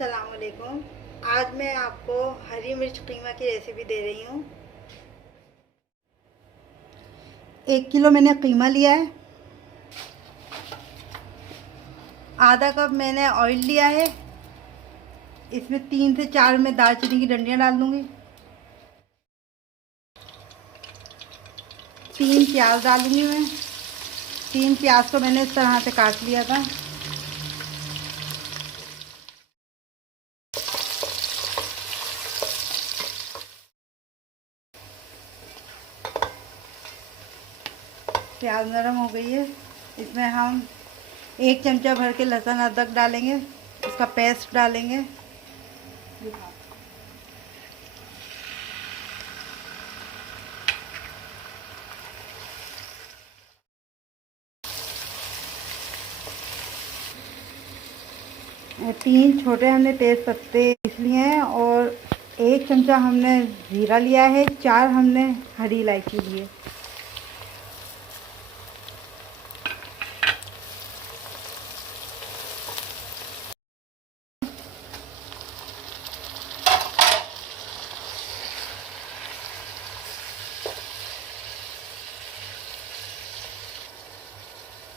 अस्सलामुअलैकुम। आज मैं आपको हरी मिर्च कीमा की रेसिपी दे रही हूँ। 1 किलो मैंने कीमा लिया है। आधा कप मैंने ऑयल लिया है। इसमें 3 से 4 में दालचीनी की डंडियाँ डाल दूँगी। 3 प्याज डालूँगी मैं। 3 प्याज को मैंने इस तरह से काट लिया था। प्याज नरम हो गई है। इसमें हम 1 चमचा भर के लहसुन अदरक डालेंगे। उसका पेस्ट डालेंगे। तीन छोटे हमने तेज पत्ते पीस लिए हैं और 1 चमचा हमने जीरा लिया है। 4 हमने हरी इलायची ली है।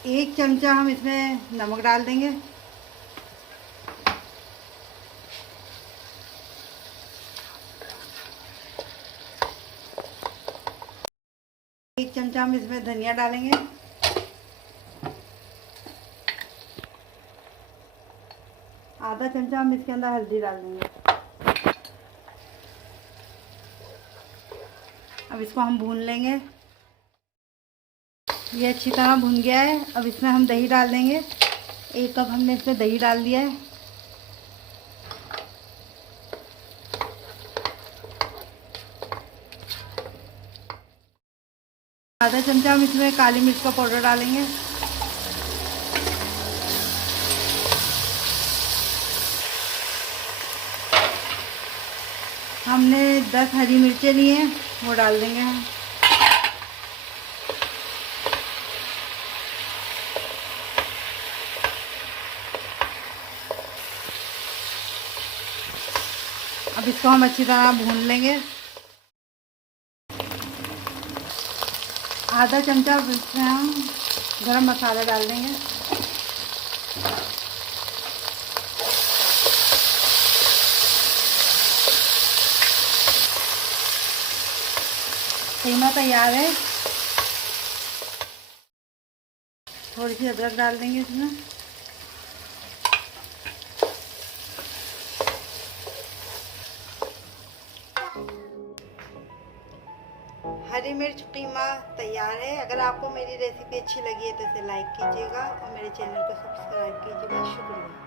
एक चमचा हम इसमें नमक डाल देंगे। एक चमचा हम इसमें धनिया डालेंगे। आधा चमचा हम इसके अंदर हल्दी डाल देंगे। अब इसको हम भून लेंगे। ये अच्छी तरह भुन गया है। अब इसमें हम दही डाल देंगे। 1 कप हमने इसमें दही डाल दिया है। आधा चमचा हम इसमें काली मिर्च का पाउडर डालेंगे। हमने 10 हरी मिर्चें ली हैं, वो डाल देंगे हम। अब इसको हम अच्छी तरह भून लेंगे। आधा चमचा इसमें हम गरम मसाला डाल देंगे। कीमा तैयार है। थोड़ी सी अदरक डाल देंगे इसमें। हरी मिर्च कीमा तैयार है। अगर आपको मेरी रेसिपी अच्छी लगी है तो इसे लाइक कीजिएगा और मेरे चैनल को सब्सक्राइब कीजिएगा। शुक्रिया।